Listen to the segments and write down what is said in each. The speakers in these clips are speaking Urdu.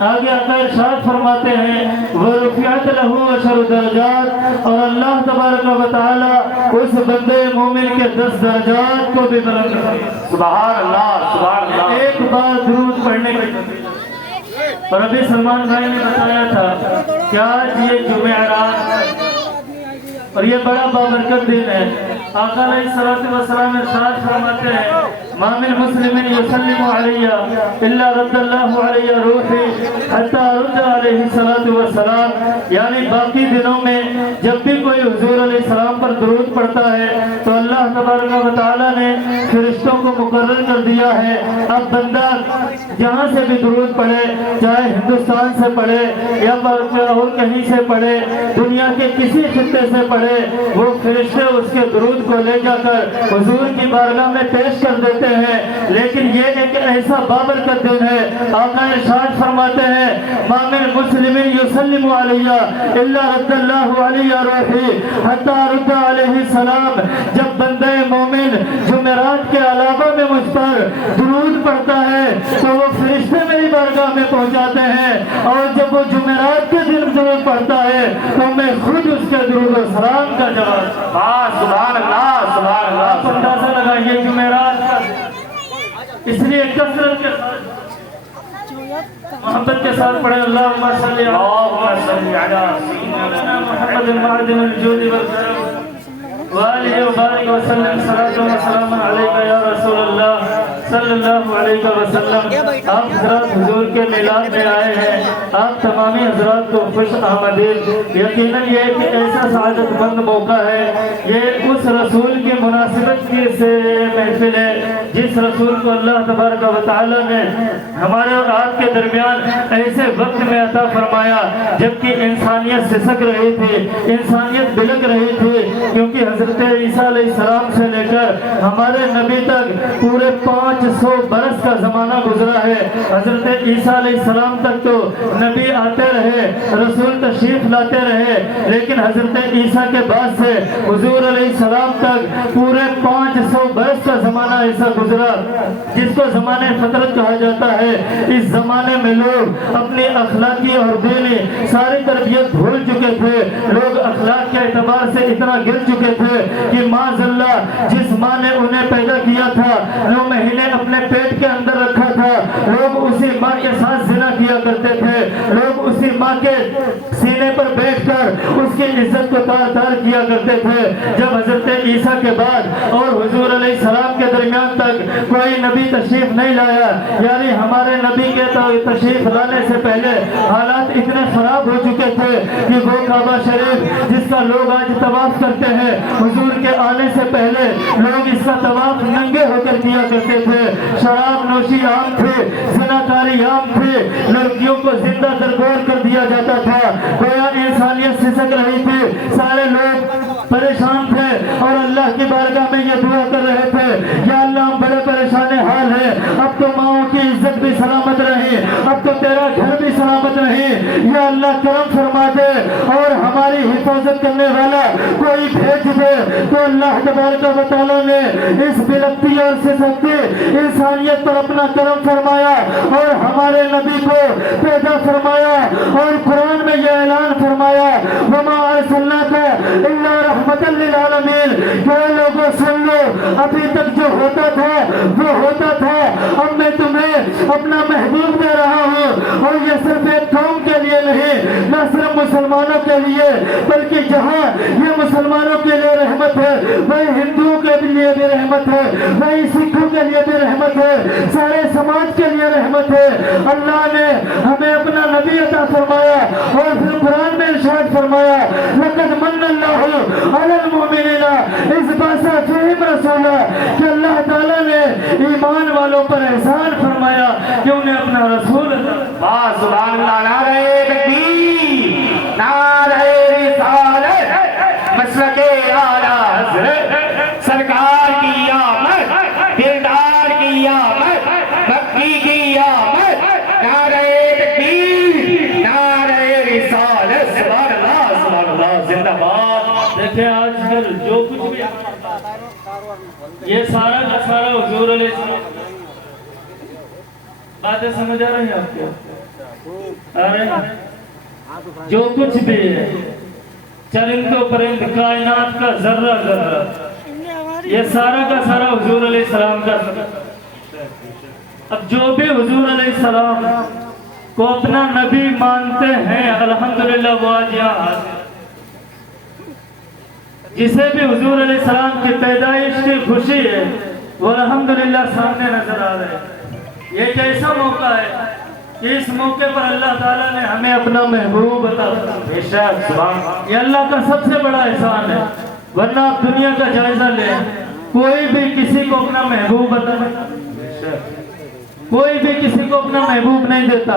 آگے آقا ارشاد فرماتے ہیں وَرُفِعَتْ لَهُ عَشْرُ دَرَجَاتٍ، اور اللہ تبارک و تعالی اس بندے مومن کے 10 درجات کو بھی بلند کرے۔ سبحان اللہ سبحان اللہ۔ ایک بار درود پڑھنے کی، اور ابھی سلمان بھائی نے بتایا تھا کہ آج یہ جمعرات اور یہ بڑا بابرکت دن ہے۔ آقا علیہ السلام ارشاد فرماتے ہیں ما من مسلم یسلم علی الا رد اللہ علی روحی حتی رد علیہ السلام، یعنی باقی دنوں میں جب بھی کوئی حضور علیہ السلام پر درود پڑھتا ہے تو اللہ تبارک و تعالیٰ نے فرشتوں کو مقرر کر دیا ہے، اب بندہ جہاں سے بھی درود پڑھے، چاہے ہندوستان سے پڑھے یا اور کہیں سے پڑھے، دنیا کے کسی خطے سے پڑھے، وہ فرشتے اس کے درود کو لے جا کر حضور کی بارگاہ میں پیش کر دیتے ہیں۔ لیکن یہ ایک ایسا بابرکت دن ہے، آقا ارشاد فرماتے ہیں ما من مسلم یسلم علی الا رد اللہ علی روحی حتی رد علیہ السلام، جب بندہ مومن جمعرات کے علاوہ میں مجھ پر درود پڑھتا ہے تو وہ فرشتے میری بارگاہ میں پہنچاتے ہیں، اور جب وہ جمعرات کے دن درود پڑھتا ہے تو میں خود اس کے درود و سلام کا جواب۔ سبحان اللہ سبحان اللہ۔ آپ اندازہ لگائیے جمعرات کا، اس لیے کثرت کے ساتھ محبت کے ساتھ پڑھے اللہم صلی علی سیدنا محمد معدن الجود والکرم وآلہ وبارک وسلم صلاۃ و سلام علیکہ یا رسول اللہ صلی اللہ علیہ وسلم۔ آپ حضرات حضور کے میلاد میں آئے ہیں، آپ تمامی حضرات کو خوش آمدید۔ یقیناً یہ ایک ایسا سعادت مند موقع ہے، یہ اس رسول کی مناسبت کی سے محفل ہے جس رسول کو اللہ تبارک و تعالی نے ہمارے اور آپ کے درمیان ایسے وقت میں عطا فرمایا جبکہ انسانیت سسک رہی تھی، انسانیت بلک رہی تھی، کیونکہ حضرت عیسیٰ علیہ السلام سے لے کر ہمارے نبی تک پورے 500 برس کا زمانہ گزرا ہے۔ حضرت عیسیٰ علیہ السلام تک تو نبی آتے رہے، رسول تشریف لاتے رہے، لیکن حضرت عیسیٰ کے بعد سے حضور علیہ السلام تک پورے 500 برس کا زمانہ ایسا گزرا جس کو زمانے فترت کہا جاتا ہے۔ اس زمانے میں لوگ اپنی اخلاقی اور دینی ساری تربیت بھول چکے تھے، لوگ اخلاق کے اعتبار سے اتنا گر چکے تھے کہ معاذ اللہ جس ماں نے انہیں پیدا کیا تھا 9 مہینے اپنے پیٹ کے اندر رکھا تھا، لوگ اسی ماں کے ساتھ زنا کیا کرتے تھے، لوگ اسی ماں کے سینے پر بیٹھ کر اس کی عزت کو تار تار کیا کرتے تھے۔ جب حضرت عیسیٰ کے بعد اور حضور علیہ السلام کے درمیان تک کوئی نبی تشریف نہیں لایا، یعنی ہمارے نبی کے تشریف لانے سے پہلے حالات اتنے خراب ہو چکے تھے کہ وہ کعبہ شریف جس کا لوگ آج طواف کرتے ہیں، حضور کے آنے سے پہلے لوگ اس کا طواف ننگے ہو کر کیا کرتے تھے، شراب نوشی عام تھے، زناکاری عام تھے، لڑکیوں کو زندہ درگور کر دیا جاتا تھا، گویا انسانیت سسک رہی تھی، سارے لوگ پریشان تھے اور اللہ کی بارگاہ میں یہ دعا کر رہے تھے یا اللہ ہم بڑے پریشان حال ہیں، اب تو ماؤں کی عزت بھی سلامت رہی، اب تو تیرا گھر بھی سلامت رہی، یا اللہ کرم فرما دے اور ہماری حفاظت کرنے والا کوئی بھیج دے۔ تو اللہ تبارک و تعالیٰ نے اس بلکتی اور سسکتی انسانیت پر اپنا کرم فرمایا اور ہمارے نبی کو پیدا فرمایا، اور قرآن میں یہ اعلان فرمایا وما ارسلناک الا رحمۃ للعالمین، کہ لوگوں سن لو ابھی تک جو ہوتا تھا وہ ہوتا تھا، اب میں تمہیں اپنا محبوب دے رہا ہوں، اور یہ صرف ایک قوم کے لیے نہیں، نہ صرف مسلمانوں کے لیے بلکہ جہاں یہ مسلمانوں کے لیے رحمت ہے وہی ہندوؤں کے لیے بھی رحمت ہے، وہی سکھوں کے لیے بھی رحمت ہے، سارے سماج کے لیے رحمت ہے۔ اللہ نے ہمیں اپنا نبی عطا فرمایا اور پھر قرآن میں ارشاد فرمایا لقد من اللہ علی المؤمنین اذ بعث فیہم رسولا، کہ اللہ تعالیٰ نے ایمان والوں پر احسان فرمایا کہ انہیں اپنا رسول سبحان اللہ۔ نعرہ تکبیر، نعرہ رسالت، مسلک اعلیٰ حضرت سرکار کی آمد، دلدار کی آمد، مکی کی آمد، نعرہ تکبیر، نعرہ رسالت، سبحان اللہ سبحان اللہ، زندہ باد۔ دیکھیں آج کل جو کچھ بھی یہ سارا کا سارا حضور علیہ السلام، باتیں سمجھ آ رہی ہیں آپ کو؟ ارے جو کچھ بھی ہے چرند و پرند کائنات کا ذرہ ذرہ یہ سارا کا سارا حضور علیہ السلام کا اب جو بھی حضور علیہ السلام کو اپنا نبی مانتے ہیں الحمدللہ وہ آج یہاں حاضر، جسے بھی حضور علیہ السلام کی پیدائش کی خوشی ہے وہ الحمدللہ سامنے نظر آ رہے ہیں۔ یہ کیسا موقع ہے کہ اس موقع پر اللہ تعالیٰ نے ہمیں اپنا محبوب عطا فرمایا۔ یہ اللہ کا سب سے بڑا احسان ہے، ورنہ آپ دنیا کا جائزہ لیں، کوئی بھی کسی کو اپنا محبوب عطا کوئی بھی کسی کو اپنا محبوب نہیں دیتا۔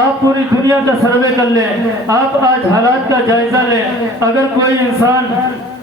آپ پوری دنیا کا سروے کر لیں، آپ آج حالات کا جائزہ لیں، اگر کوئی انسان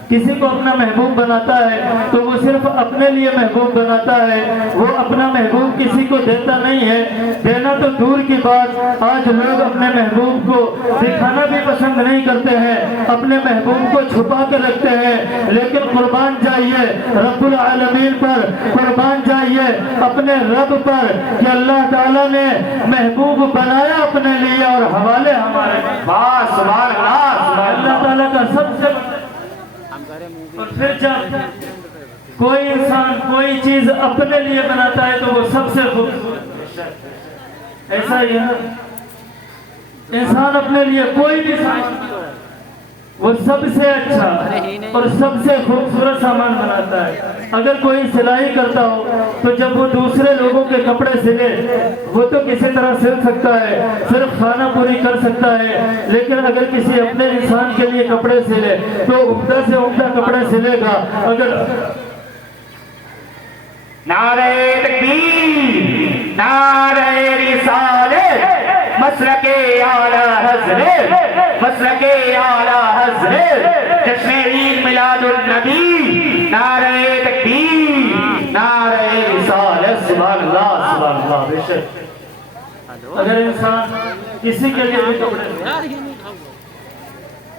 کسی کو اپنا محبوب بناتا ہے تو وہ صرف اپنے لیے محبوب بناتا ہے، وہ اپنا محبوب کسی کو دیتا نہیں ہے۔ دینا تو دور کی بات، آج لوگ اپنے محبوب کو دکھانا بھی پسند نہیں کرتے ہیں، اپنے محبوب کو چھپا کے رکھتے ہیں۔ لیکن قربان جائیے رب العالمین پر، قربان جائیے اپنے رب پر کہ اللہ تعالیٰ نے محبوب بنایا اپنے لیے اور حوالے ہمارے سبحان اللہ تعالیٰ کا سب سے۔ اور پھر جب کوئی انسان کوئی چیز اپنے لیے بناتا ہے تو وہ سب سے خوبصورت، ایسا ہی ہے انسان اپنے لیے کوئی بھی سامان وہ سب سے اچھا اور سب سے خوبصورت سامان بناتا ہے۔ اگر کوئی سلائی کرتا ہو تو جب وہ دوسرے لوگوں کے کپڑے سلے وہ تو کسی طرح سل سکتا ہے، صرف خانہ پوری کر سکتا ہے، لیکن اگر کسی اپنے انسان کے لیے کپڑے سلے تو عمدہ سے عمدہ کپڑے سلے گا۔ اگر نعرہ تکبیر، نعرہ رسالت، مسلک اعلی حضرت، مسلک اعلی حضرت، جشن عید میلاد النبی، نعرہ تکبیر، نعرہ رسالت، سبحان اللہ سبحان اللہ۔ بے شک اگر انسان کسی کے لیے بھی کپڑے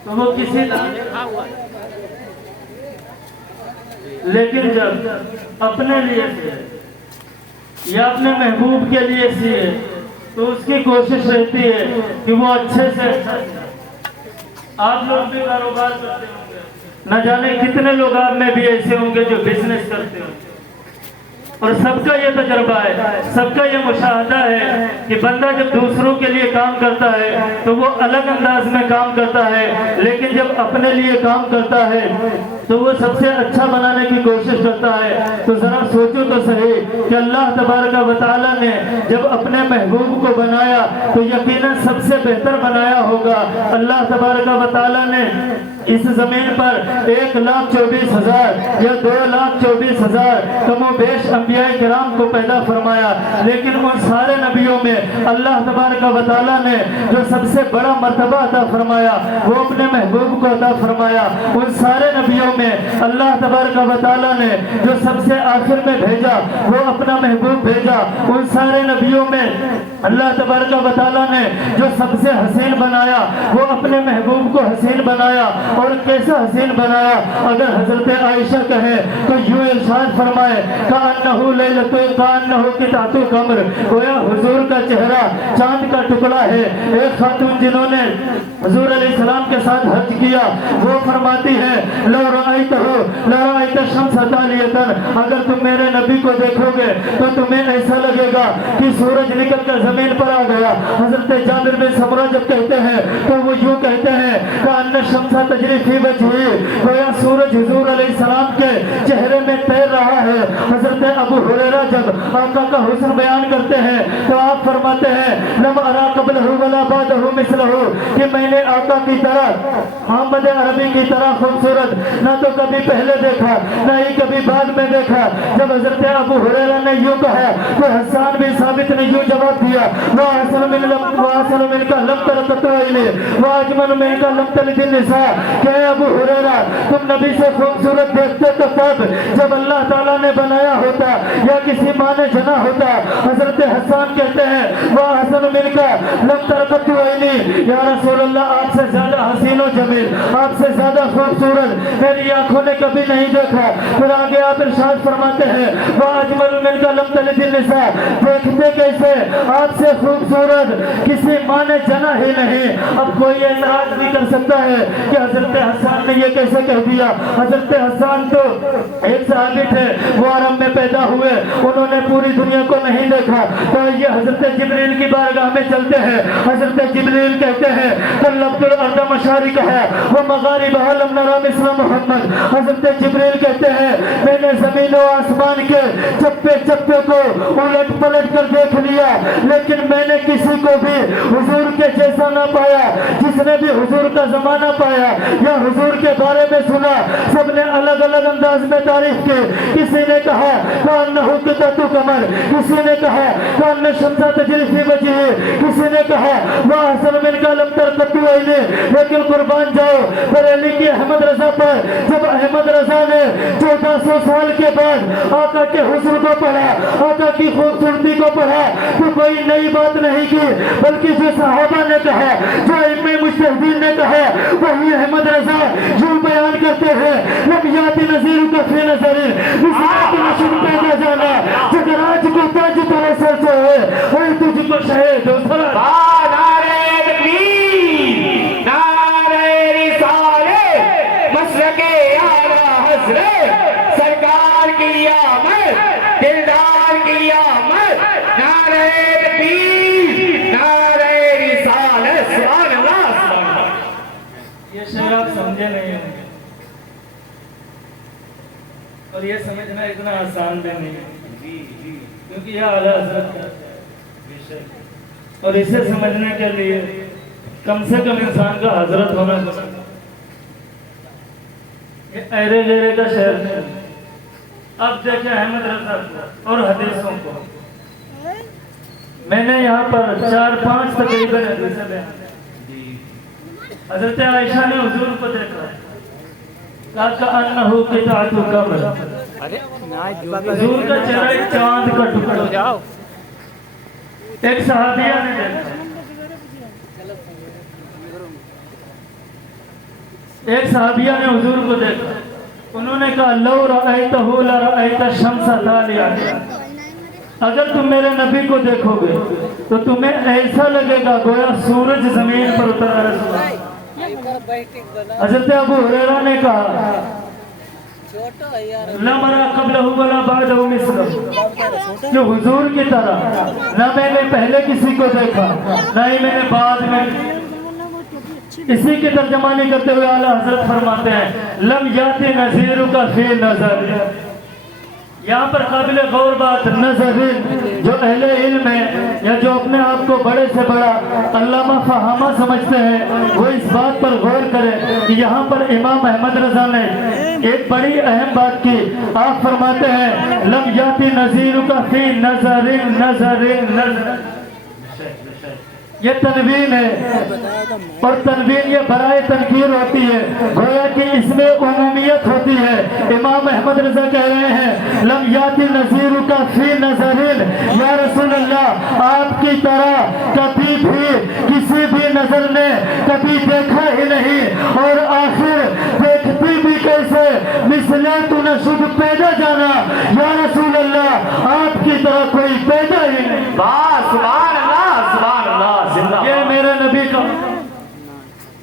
تو وہ کسی طرح، لیکن جب اپنے لیے سیے یا اپنے محبوب کے لیے سیے تو اس کی کوشش رہتی ہے کہ وہ اچھے سے اچھا سیے۔ آپ لوگ بھی کاروبار کرتے ہوں گے، نہ جانے کتنے لوگ آپ میں بھی ایسے ہوں گے جو بزنس کرتے ہوں گے، اور سب کا یہ تجربہ ہے، سب کا یہ مشاہدہ ہے کہ بندہ جب دوسروں کے لیے کام کرتا ہے تو وہ الگ انداز میں کام کرتا ہے، لیکن جب اپنے لیے کام کرتا ہے تو وہ سب سے اچھا بنانے کی کوشش کرتا ہے۔ تو ذرا سوچو تو صحیح کہ اللہ تبارک و تعالیٰ نے جب اپنے محبوب کو بنایا تو یقیناً سب سے بہتر بنایا ہوگا۔ اللہ تبارک و تعالیٰ نے اس زمین پر 1,24,000 یا 2,24,000 کم و بیش انبیاء کرام کو پیدا فرمایا، لیکن ان سارے نبیوں میں اللہ تبارک و تعالیٰ نے جو سب سے بڑا مرتبہ عطا فرمایا وہ اپنے محبوب کو عطا فرمایا۔ ان سارے نبیوں میں اللہ تبارک و تعالیٰ نے جو سب سے آخر میں بھیجا وہ اپنا محبوب بھیجا۔ ان سارے نبیوں میں اللہ تبارک و تعالیٰ نے جو سب سے حسین بنایا وہ اپنے محبوب کو حسین بنایا۔ اور کیسا حسین بنایا؟ اگر حضرت عائشہ کہیں تو یوں ارشاد فرمائے کأنہ لیلۃ کأنہ قطعۃ قمر، گویا حضور کا چہرہ چاند کا ٹکڑا ہے۔ ایک خاتون جنہوں نے حضور علیہ السلام کے ساتھ حج کیا وہ فرماتی ہے لو رأیتہ لرأیت الشمس طالیۃ، اگر تم میرے نبی کو دیکھو گے تو تمہیں ایسا لگے گا کہ سورج نکل کر زمین پر آ گیا۔ حضرت جابر بن سمرہ جب کہتے ہیں تو وہ یوں کہتے ہیں کأن الشمس تجری فی وجہہ، گویا سورج حضور علیہ السلام کے چہرے میں تیر رہا ہے۔ حضرت ابو ہریرہ جب آقا کا حسن بیان کرتے ہیں تو آپ فرماتے ہیں لم ارا قبلہ ولا بعدہ مثلہ، کہ میں نے آقا کی طرح محمد عربی کی طرح خوبصورت نہ تو کبھی پہلے دیکھا نہ ہی کبھی بعد میں دیکھا۔ جب حضرت ابو ہریرہ نے یوں کہا تو حسان بن ثابت نے یوں جواب دیا وَأَحْسَنُ مِنْكَ لَمْ تَرَ قَطُّ عَيْنِي وَأَجْمَلُ مِنْكَ لَمْ تَلِدِ النِّسَاء، کہ ابو ہریرہ تم نبی سے خوبصورت دیکھتے تو کب؟ جب اللہ تعالیٰ نے بنایا ہوتا یا کسی ماں نے جنا ہوتا۔ حضرت حسان کہتے ہیں وَأَحْسَنُ مِنْكَ لَمْ تَرَ قَطُّ عَيْنِي، یا رسول اللہ آپ سے زیادہ حسین و جمیل، آپ سے زیادہ خوبصورت میری آنکھوں نے کبھی نہیں دیکھا۔ پھر آگے آپ ارشاد فرماتے ہیں وَأَجْمَلُ مِنْكَ لَمْ تَلِدِ النِّسَاء، دیکھتے کیسے آپ سے خوبصورت کسی ماں نے جنا ہی نہیں۔ اب کوئی اعتراض نہیں کر سکتا ہے کہ حضرت حسان نے یہ کیسے کہہ دیا۔ حضرت حسان تو ایک صحابی تھے، وہ عرب میں پیدا ہوئے، انہوں نے پوری دنیا کو نہیں دیکھا، تو یہ حضرت جبریل کی بارگاہ میں چلتے ہیں۔ حضرت جبریل کہتے ہیں قلبت الارض مشارقها ومغاربها لم نرى مثل محمد۔ حضرت جبریل کہتے ہیں میں نے زمین و آسمان کے چپے چپے کو الٹ پلٹ کر دیکھ لیا، لیکن میں نے کسی کو بھی حضور کے جیسا نہ پایا۔ جس نے بھی حضور کا زمانہ پایا یا حضور کے بارے میں سنا، سب نے الگ الگ انداز میں تعریف کی۔ کسی نے کہا کانہ قطعۃ قمر، کسی نے کہا کانہ شمس تجری فی وجہہ، کسی نے کہا وہ احسن من کا لم تر قط عینہ۔ لیکن قربان جاؤ بریلی کی احمد رضا پر، جب احمد رضا نے 1400 سال کے بعد آقا کے حسن کو پڑھا، آقا کی خوبصورتی کو پڑھا، تو کوئی نئی بات نہیں کی، بلکہ جو صحابہ نے کہا، جو ائمہ مجتہدین نے کہا، وہی احمد رضا یوں بیان کرتے ہیں لم یات نظیر کا فی نظر نصرت نشن پیدا جانا، جگر آج کو تاج تیرے سر سے ہوئے اور تجھ کو شہید ہو سر نعرہ تکبیر، نعرہ رسالت، مسلک اعلیٰ حضرت، سرکار کی آمد، دلدار کی آمد، نعرہ تکبیر، نعرہ رسالت، سبحان اللہ سبحان اللہ۔ یہ شعر آپ سمجھے نہیں ہوں گے، اور یہ سمجھنا اتنا آسان بھی نہیں ہے، کیونکہ یہ اعلیٰ حضرت کا ہے، اور اسے سمجھنے کے لیے کم سے کم انسان کا حضرت ہونا چاہیے۔ یہ ایرے گیرے کا شعر ہے۔ اب دیکھیں احمد رضا کو اور حدیثوں کو، میں نے یہاں پر 4-5 تقریباً حدیثیں بیان کی۔ حضرت عائشہ نے حضور کو دیکھا، کہا کأنہ قطعۃ قمر، حضور کا چہرہ ایک چاند کا ٹکڑا۔ ایک صحابیہ نے دیکھا، ایک صحابیہ نے حضور کو دیکھا، انہوں نے کہا لو رأیتہ لرأیت الشمس طالعہ، اگر تم میرے نبی کو دیکھو گے تو تمہیں ایسا لگے گا گویا سورج زمین پر اترا ہے۔ حضرت ابو ہریرہ نے کہا لا مرا قبلہ ولا بعدہ مثلہ، کہ حضور کی طرح نہ میں نے پہلے کسی کو دیکھا نہ ہی میں نے بعد میں۔ اسی کی ترجمانی کرتے ہوئے اعلیٰ حضرت فرماتے ہیں لم یاتی نظیرک فی نظر۔ یہاں پر قابل غور بات نظر، جو اہل علم ہے یا جو اپنے آپ کو بڑے سے بڑا علامہ فہامہ سمجھتے ہیں، وہ اس بات پر غور کریں کہ یہاں پر امام احمد رضا نے ایک بڑی اہم بات کی۔ آپ فرماتے ہیں لم یاتی نظیرک فی نظر نظر نظر، یہ تنوین ہے، اور تنوین یہ برائے تنکیر ہوتی ہے، گویا کہ اس میں عمومیت ہوتی ہے۔ امام احمد رضا کہہ رہے ہیں لم یاتی نظیرک فی نظر، یا رسول اللہ آپ کی طرح کبھی بھی کسی بھی نظر نے کبھی دیکھا ہی نہیں، اور آخر دیکھتی بھی کیسے مثل تو نشد پیدا جانا، یا رسول اللہ آپ کی طرح کوئی پیدا ہی نہیں۔ سبحان اللہ سبحان اللہ، یہ میرے نبی کا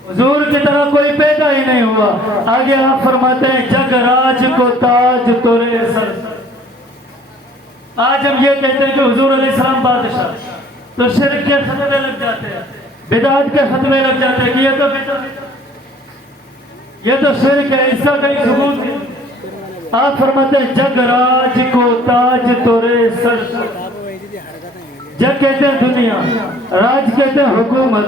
حضور کی طرح کوئی پیدا ہی نہیں ہوا۔ آگے آپ فرماتے ہیں جگ راج کو تاج تورے سر۔ آج ہم یہ کہتے ہیں کہ حضور علیہ السلام بادشاہ، تو شرک کے فتوے لگ جاتے ہیں، بدعت کے فتوے لگ جاتے ہیں کہ یہ تو بدعت، یہ تو شرک ہے، اس کا کہیں ثبوت ہے۔ آپ فرماتے ہیں جگ راج کو تاج تورے سر۔ جگ کہتے ہیں دنیا، راج کہتے ہیں حکومت۔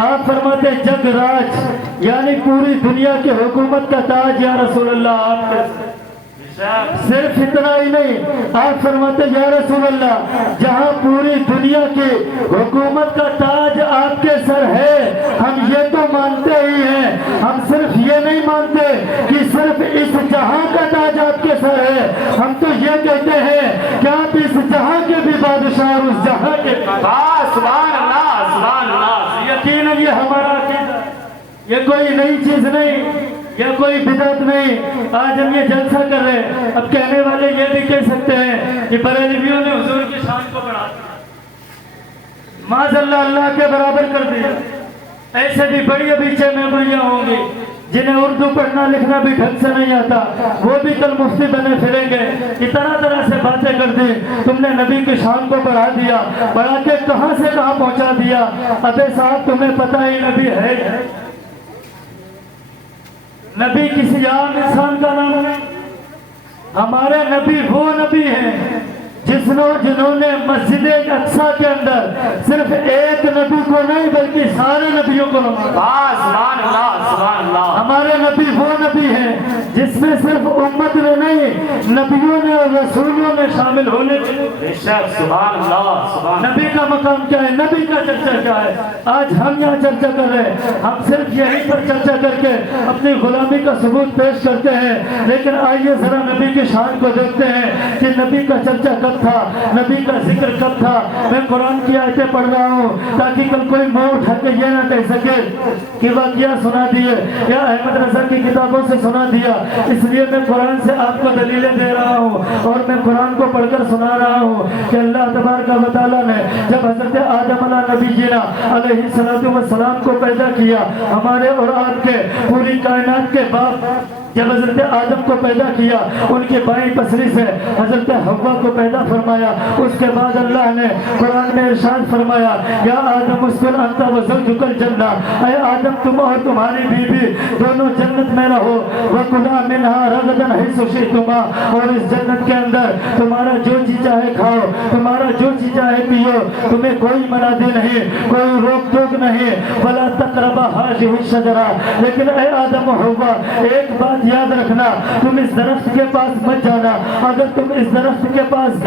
آپ فرماتے ہیں جگ راج یعنی پوری دنیا کی حکومت کا تاج یا رسول اللہ آپ کے صرف اتنا ہی نہیں، آپ فرماتے ہیں یا رسول اللہ جہاں پوری دنیا کی حکومت کا تاج آپ کے سر ہے، ہم یہ تو مانتے ہی ہیں، ہم صرف یہ نہیں مانتے کہ صرف اس جہاں کا تاج آپ کے سر ہے، ہم تو یہ کہتے ہیں کہ آپ اس جہاں کے بھی بادشاہ اور اس جہاں کے۔ سبحان اللہ سبحان اللہ۔ یقیناً یہ ہمارا عقیدہ، یہ کوئی نئی چیز نہیں، یہ کوئی بدعت نہیں۔ آج ہم یہ جلسہ کر رہے ہیں، اب کہنے والے یہ بھی کہہ سکتے ہیں کہ بریلویوں نے حضور کی شان کو بڑھا دیا، معاذ اللہ اللہ کے برابر کر دیا۔ ایسے بھی بڑی بچے میموریاں ہوں گی جنہیں اردو پڑھنا لکھنا بھی ڈھنگ سے نہیں آتا، وہ بھی کل مفتی بنے پھریں گے کہ طرح طرح سے باتیں کر دی۔ تم نے نبی کی شان کو بڑھا دیا، بڑھا کے کہاں سے کہاں پہنچا دیا۔ ابے صاحب تمہیں پتہ ہی نبی ہے، نبی کسی عام انسان کا نام نہیں، ہمارے نبی وہ نبی ہیں جنہوں نے مسجد اقصی کے اندر صرف ایک نبی کو نہیں بلکہ سارے نبیوں کو سبحان اللہ سبحان اللہ۔ ہمارے نبی وہ نبی ہیں جس میں صرف امت میں نہیں نبیوں نے اور رسولوں نے شامل ہونے سبحان اللہ سبحان۔ نبی کا مقام کیا ہے، نبی کا چرچا کیا ہے۔ آج ہم یہاں چرچا کر رہے ہیں، ہم صرف یہیں پر چرچا کر کے اپنی غلامی کا ثبوت پیش کرتے ہیں، لیکن آئیے ذرا نبی کی شان کو دیکھتے ہیں کہ نبی کا چرچا کب تھا، نبی کا ذکر کب تھا۔ میں قرآن کی آیتیں پڑھ رہا ہوں تاکہ کل کوئی منہ اٹھا کے یہ نہ کہہ سکے کہ واقعہ سنا دیے یا احمد رضا کی کتابوں سے سنا دیا، اس لیے میں قرآن سے آپ کو دلیلیں دے رہا ہوں اور میں قرآن کو پڑھ کر سنا رہا ہوں کہ اللہ تبارک و تعالیٰ نے جب حضرت آدم علیہ نبی جینا علیہ السلام کو پیدا کیا، ہمارے اور آپ کے پوری کائنات کے باپ جب حضرت آدم کو پیدا کیا، ان کے بائیں پسلی سے حضرت حوا کو پیدا فرمایا۔ اس کے بعد اللہ نے قرآن میں ارشاد فرمایا یا آدم اسکن انت وزوجک الجنہ، اے آدم تم اور تمہاری بیوی دونوں جنت میں رہو، وکلا منہا رغدا حیث شئتما، اور اس جنت کے اندر تمہارا جو جی چاہے کھاؤ، تمہارا جو جی چاہے پیو، تمہیں کوئی منادی نہیں، کوئی روک ٹوک نہیں، ولا تقربا ہذہ الشجرہ، لیکن اے آدم و حوا ایک بات یاد رکھنا، تم اس درخت کے پاس مت جانا، اگر تم اس درخت کے پاس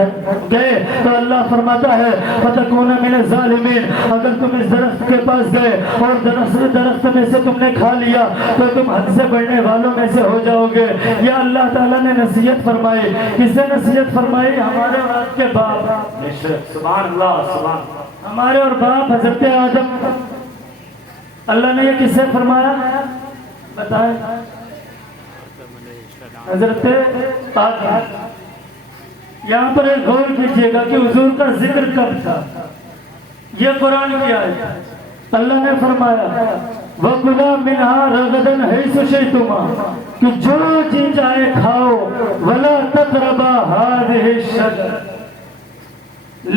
گئے تو اللہ فرماتا ہے فتکون من الظالمین، اگر تم اس درخت کے پاس گئے اور درخت میں سے تم نے کھا لیا تو تم حد سے بڑھنے والوں میں سے ہو جاؤ گے۔ یا اللہ تعالیٰ نے نصیحت فرمائی، کس نے نصیحت فرمائی؟ ہمارے اور آپ کے باپ، سبحان اللہ سبحان۔ ہمارے اور باپ حضرت آدم، اللہ نے یہ کس سے فرمایا بتائیں؟ حضرت آدم۔ یہاں پر ایک غور کیجئے گا کہ حضور کا ذکر کب تھا، یہ قرآن کی آیت۔ اللہ نے فرمایا وَكُلَا مِنْهَا رَغَدًا حَيْثُ شِئْتُمَا، کہ جو جی چاہے کھاؤ، وَلَا تَقْرَبَا هَذِهِ الشَّجَرَةَ،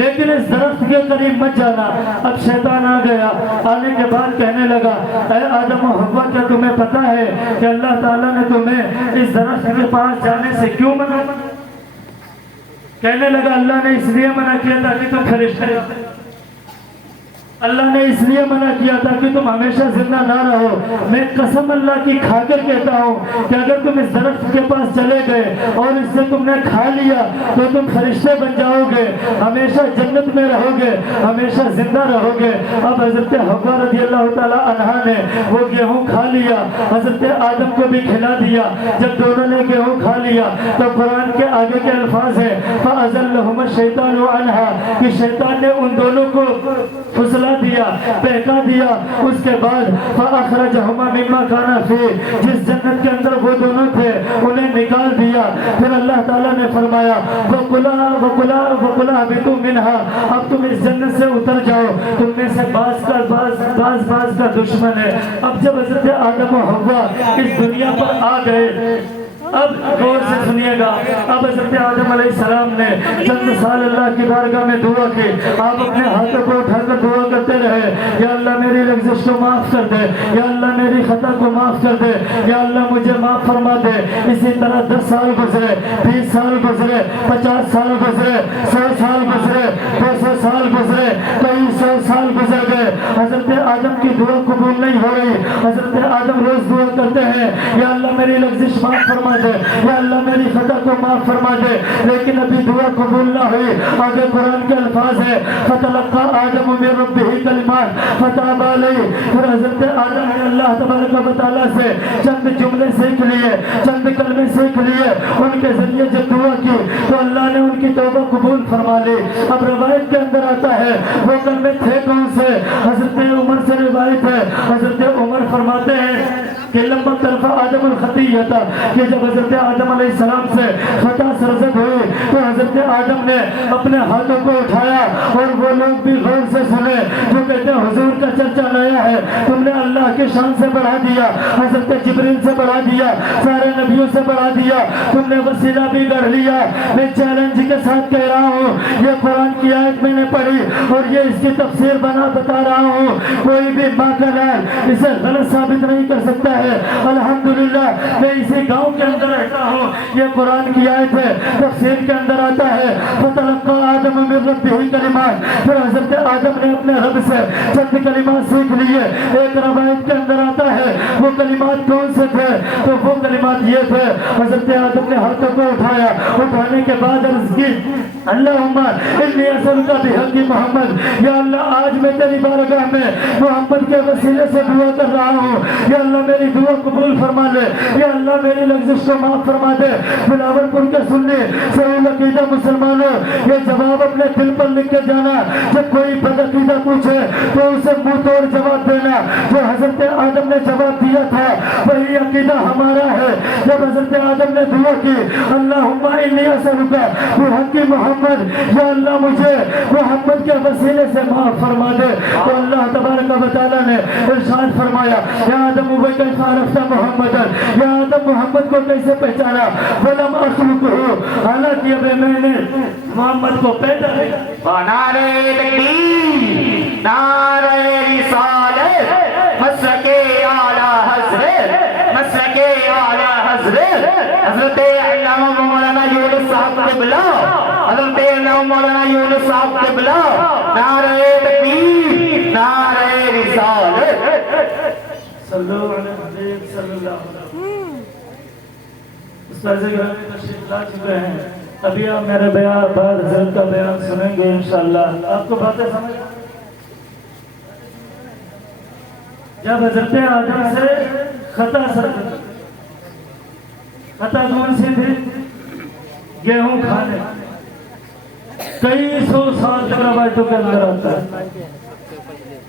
لیکن اس درخت کے قریب مت جانا۔ اب شیطان آ گیا، آنے کے بعد کہنے لگا اے آدم و حوا کیا تمہیں پتا ہے کہ اللہ تعالیٰ نے تمہیں اس درخت کے پاس جانے سے کیوں منع؟ کہنے لگا اللہ نے اس لیے منع کیا تاکہ تم فرشتے، اللہ نے اس لیے منع کیا تاکہ تم ہمیشہ زندہ نہ رہو۔ میں قسم اللہ کی کھا کر کہتا ہوں کہ اگر تم اس درخت کے پاس چلے گئے اور اس سے تم نے کھا لیا تو تم فرشتے بن جاؤ گے، ہمیشہ جنت میں رہو گے، ہمیشہ زندہ رہو گے۔ اب حضرت حوا رضی اللہ تعالی عنہا نے وہ گیہوں کھا لیا، حضرت آدم کو بھی کھلا دیا۔ جب دونوں نے گیہوں کھا لیا تو قرآن کے آگے کے الفاظ ہیں فَأَزَلَّهُمَا الشَّيْطَانُ عَنْهَا، کہ شیطان نے ان دونوں کو پھسلا دیا، بہکا دیا۔ اس کے بعد فَأَخْرَجَهُمَا مِمَّا كَانَا فِيهِ، جس جنت کے اندر وہ دونوں تھے انہیں نکال دیا۔ پھر اللہ تعالیٰ نے فرمایا وَقُلَا اهْبِطُوا مِنْهَا، اب تم اس جنت سے اتر جاؤ، تم میں سے بعض کا دشمن ہے۔ اب جب حضرت آدم و حوا اس دنیا پر آ گئے، اب غور سے سنیے گا، اب حضرت آدم علیہ السلام نے چند سال اللہ کی بارگاہ میں دعا کی۔ آپ اپنے ہاتھوں کو اٹھا کر دعا کرتے رہے یا اللہ میری لغزش کو معاف کر دے، یا اللہ میری خطا کو معاف کر دے، یا اللہ مجھے معاف فرما دے۔ اسی طرح 10 سال گزرے، 20 سال گزرے، 50 سال گزرے، 100 سال گزرے، 200 سال گزرے، کئی 100 سال گزر گئے۔ حضرت آدم کی دعا قبول نہیں ہو رہی۔ حضرت آدم روز دعا کرتے ہیں یا اللہ میری لغزش معاف فرما دے، یا اللہ میری خطا کو معاف فرما دے، لیکن ابھی دعا قبول نہ ہوئی۔ آگے قرآن کے الفاظ ہیں فَتَلَقَّى آدَمُ مِن رَبِّهِ كَلِمَاتٍ فَتَابَ عَلَيْهِ، پھر حضرت آدم نے اللہ تبارک و تعالیٰ سے چند جملے سیکھ لیے، چند کلمے سیکھ لیے، ان کے ذریعے جب دعا کی تو اللہ نے ان کی توبہ قبول فرما لی۔ اب روایت کے اندر آتا ہے وہ کلمے تھے کون سے؟ حضرت عمر سے روایت ہے، حضرت عمر فرماتے ہیں کہ لما طرف آدم الخطیہ کہ جب حضرت آدم علیہ السلام سے خطا سرزد ہوئی تو حضرت آدم نے اپنے ہاتھوں کو اٹھایا اور وہ لوگ بھی غور سے سنے جو کہتے ہیں حضور کا چرچا نیا ہے، تم نے اللہ کی شان سے بڑھا دیا، حضرت جبریل سے بڑھا دیا، سارے نبیوں سے بڑھا دیا، تم نے وسیلہ بھی گڑھ لیا۔ میں چیلنج کے ساتھ کہہ رہا ہوں، یہ قرآن کی آیت میں نے پڑھی اور یہ اس کی تفسیر بتا رہا ہوں، کوئی بھی ماں کا لال اسے غلط ثابت نہیں کر سکتا ہے۔ الحمدللہ میں اسی گاؤں کے اندر رہتا ہوں، یہ قرآن کی آیت ہے، تفسیر کے اندر آتا ہے فَتَلَقَّى آدَمَ مِن رَبِّهِ کلمات، پھر حضرت آدم نے اپنے رب سے چند کلمات سیکھ لیے۔ ایک روایت کے اندر آتا ہے وہ کلمات کون سے تھے، تو وہ کلمات یہ تھے، حضرت آدم نے ہاتھوں کو اٹھایا، اٹھانے کے بعد عرض کی اللہم انی اسألک بحق محمد، یا اللہ آج میں تیری بارگاہ میں محمد کے وسیلے سے دعا کر رہا ہوں، یا اللہ میری دعا قبول فرما لے، یا اللہ میری لغزش کو معاف فرما دے۔ بلاول پور کے سنی صحیح عقیدہ مسلمانوں، یہ جواب اپنے دل پر لکھ کے جانا، جب کوئی بد عقیدہ پوچھے تو اسے منہ توڑ جواب دینا۔ جو حضرت آدم نے جواب دیا تھا وہی عقیدہ ہمارا ہے۔ جب حضرت آدم نے دعا کی اللہم انی اسألک بحق محمد، یا اللہ مجھے محمد کے وسیلے سے معاف فرما دے، تو اللہ تبارک و تعالیٰ نے ارشاد فرمایا یا آدم کیف عرفت محمدا، یا آدم محمد کو کیسے پہچانا، ولم اخلقہ، حالانکہ ابھی میں نے محمد کو پیدا کیا۔ نعرہ تکبیر، نعرہ رسالت، مسلک اعلی حضرت، مسلک اعلی حضرت حضرت علامہ مولانا یونس صاحب قبلہ، حضرت علامہ مولانا یونس صاحب قبلہ، نعرہ تکبیر، نعرہ رسالت۔ صلو علی الحبیب صلی اللہ علیہ وسلم۔ استاذ گرامی تشریف لا چکے ہیں، ابھی آپ میرے بیان بعد حضرت کا بیان سنیں گے انشاءاللہ۔ آپ کو باتیں سمجھ جب حضرت آدم سے خطا سرزد، خطا کون سی تھی؟ گیہوں کھانے، کئی سو سال تک روایتوں کے اندر آتا ہے،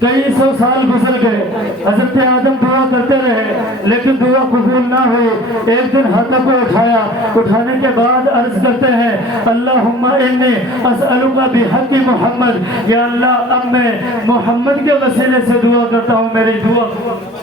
کئی سو سال گزر گئے، حضرت آدم دعا کرتے رہے لیکن دعا قبول نہ ہوئی۔ ایک دن ہاتھوں کو اٹھایا، اٹھانے کے بعد عرض کرتے ہیں اللہم انی اسألک بحق محمد، یا اللہ اب میں محمد کے وسیلے سے دعا کرتا ہوں، میری دعا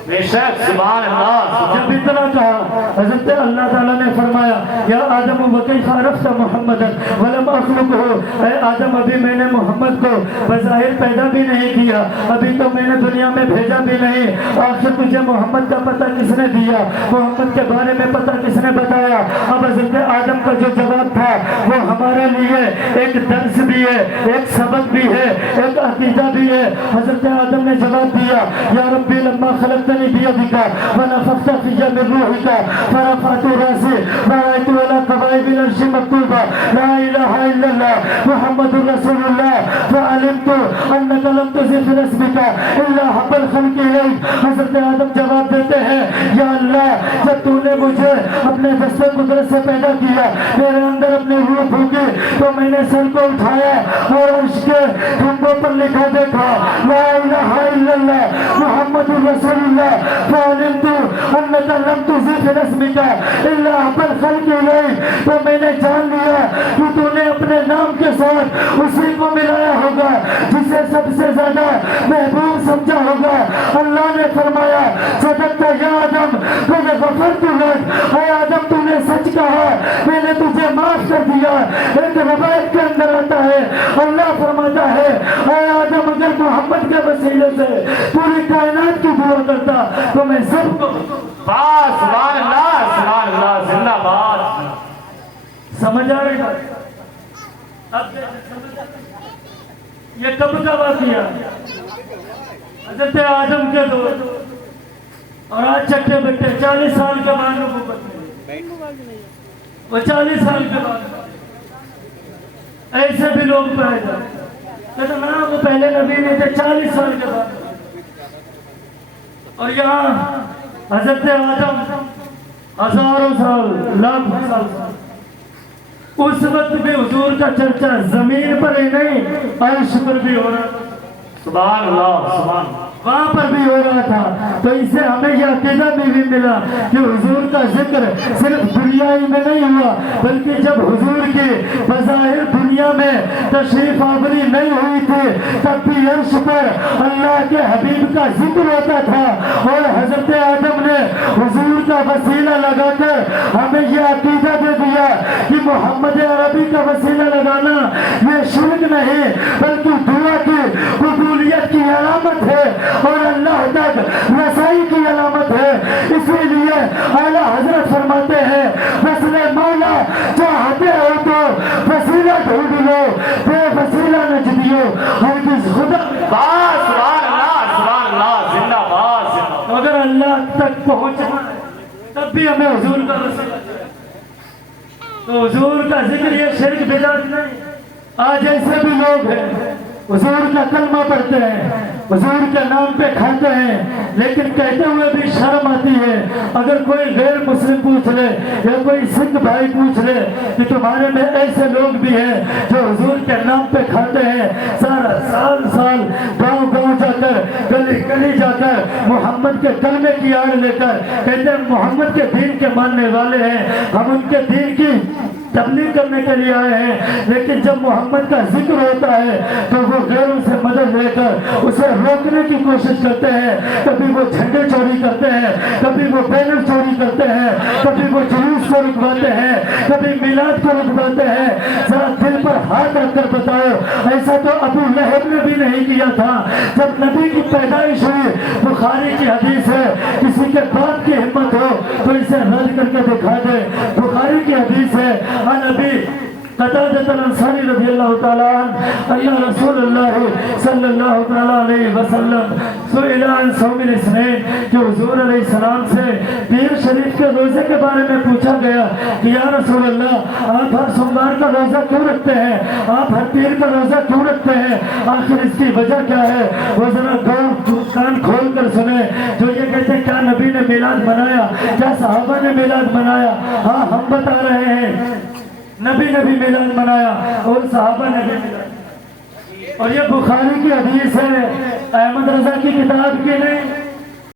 بے شک سبحان اللہ۔ جب اتنا کہا حضرت اللہ تعالیٰ نے فرمایا یا آدم وکیف عرفت محمد ولم اخلقہ، اے آدم ابھی میں نے محمد کو بظاہر پیدا بھی نہیں کیا، ابھی تو میں نے دنیا میں بھیجا بھی نہیں، آخر تجھے محمد کا پتہ کس نے دیا، محمد کے بارے میں پتہ کس نے بتایا۔ اب حضرت آدم کا جو جواب تھا وہ ہمارے لیے ایک درس بھی ہے، ایک سبق بھی ہے، ایک عقیدہ بھی ہے۔ حضرت آدم نے جواب دیا یا ربی لما خلقتنی بیدک ونفخت فی من روحک فرفعت رأسی ورأیت علی قوائم العرش مکتوبا لا الہ الا اللہ محمد رسول اللہ فعلمت انک لم تزد فی اسمک اللہ حب الخلق الیک۔ حضرت آدم جواب دیتے ہیں یا اللہ جب تو نے مجھے اپنے دست قدرت سے پیدا کیا، میرے اندر اپنے روح پھونکی تو میں نے سر کو اٹھایا اور عرش کے ٹھنڈوں پر لکھا دیکھا لا الہ الا اللہ محمد رسول اللہ فعلمت انک لم تزد فی اسمک اللہ حب الخلق الیک، تو میں نے جان لیا کہ تو نے اپنے نام کے ساتھ اسی کو ملایا ہوگا جسے سب سے زیادہ محبوب سمجھا ہوگا۔ اللہ نے فرمایا صدقت یا آدم قد غفرت لک، اے آدم تو نے سچ کہا میں نے تجھے معاف کر دیا۔ ایک روایت کے اندر آتا ہے اللہ فرماتا ہے اے آدم اگر محمد کے وسیلے سے پوری کائنات کی دعا کرتا تو میں سب کو سبحان اللہ، سبحان اللہ، زندہ باد۔ سمجھ آ رہی ہے؟ اب یہ کب کا واقعہ؟ حضرت آدم کے دور اور آج چکے بیٹھے 40 سال کے بعد نبوت ملی، وہ 40 سال کے بعد ایسے بھی لوگ پائے جاتے لیکن نا وہ پہلے نبی نہیں تھے، 40 سال کے بعد۔ اور یہاں حضرت آدم ہزاروں سال، لاکھوں سال، اس وقت بھی حضور کا چرچا زمین پر ہی نہیں عرش پر بھی ہو رہا تھا، سبحان اللہ، سبحان اللہ، وہاں پر بھی ہو رہا تھا۔ تو اسے ہمیں یہ عقیدہ بھی ملا کہ حضور کا ذکر صرف دنیائی میں نہیں ہوا، بلکہ جب حضور کی بظاہر دنیا میں تشریف آوری نہیں ہوئی تھی تب بھی عرش پر اللہ کے حبیب کا ذکر ہوتا تھا، اور حضرت آدم نے حضور کا وسیلہ لگا کر ہمیں یہ عقیدہ دے دیا کہ محمد عربی کا وسیلہ لگانا یہ شرک نہیں بلکہ دعا کی قبولیت کی علامت ہے اور اللہ تک رسائی کی علامت ہے۔ اسی لیے اعلیٰ حضرت فرماتے ہیں وصل مولا چاہتے ہو تو وسیلہ ڈھونڈ لو، بے وسیلہ نجدیو ہرگز خدا۔ سبحان اللہ زندہ باد۔ اگر اللہ تک پہنچنا تب بھی ہمیں حضور کا وسیلہ چاہیے، تو حضور کا ذکر یہ شرک بدعت نہیں۔ آج ایسے بھی لوگ ہیں حضور کا کلمہ پڑھتے ہیں، حضور کے نام پہ کھاتے ہیں، لیکن کہتے ہوئے بھی شرم آتی ہے۔ اگر کوئی غیر مسلم پوچھ لے یا کوئی سکھ بھائی پوچھ لے کہ تمہارے میں ایسے لوگ بھی ہیں جو حضور کے نام پہ کھاتے ہیں، سارا سال گاؤں گاؤں جا کر گلی گلی جا کر محمد کے کلمے کی آڑ لے کر کہتے ہیں محمد کے دین کے ماننے والے ہیں، ہم ان کے دین کی تبلیغ کرنے کے لیے آئے ہیں، لیکن جب محمد کا ذکر ہوتا ہے تو وہ غیروں سے مدد لے کر اسے روکنے کی کوشش کرتے ہیں۔ کبھی وہ جھنڈے چوری کرتے ہیں، کبھی وہ بینر چوری کرتے ہیں، کبھی وہ جلوس کو رکواتے ہیں، کبھی میلاد کو رکواتے ہیں۔ ذرا دل پر ہاتھ رکھ کر بتاؤ، ایسا تو ابو لہب نے بھی نہیں کیا تھا۔ جب نبی کی پیدائش ہوئی، بخاری کی حدیث ہے کسی کے باپ کی ہمت ہو تو اسے رد کر کے دکھا دے۔ بخاری کی حدیث ہے عن ابی قتادہ الانصاری رضی اللہ تعالیٰ عنہ ان رسول اللہ صلی اللہ تعالیٰ علیہ وسلم سئل عن صوم الاثنین، کہ حضور علیہ السلام سے پیر شریف کے روزے کے بارے میں پوچھا گیا کہ یا رسول اللہ آپ ہر سوموار کا روزہ کیوں رکھتے ہیں، آپ ہر پیر کا روزہ کیوں رکھتے ہیں، آخر اس کی وجہ کیا ہے؟ وہ ذرا کان کھول کر سنیں جو یہ کہتے ہیں کیا نبی نے میلاد منایا، کیا صحابہ نے میلاد منایا؟ ہاں ہم بتا رہے ہیں نبی نے بھی میلاد منایا اور صحابہ نے بھی میلاد، اور یہ بخاری کی حدیث ہے، احمد رضا کی کتاب کی نہیں۔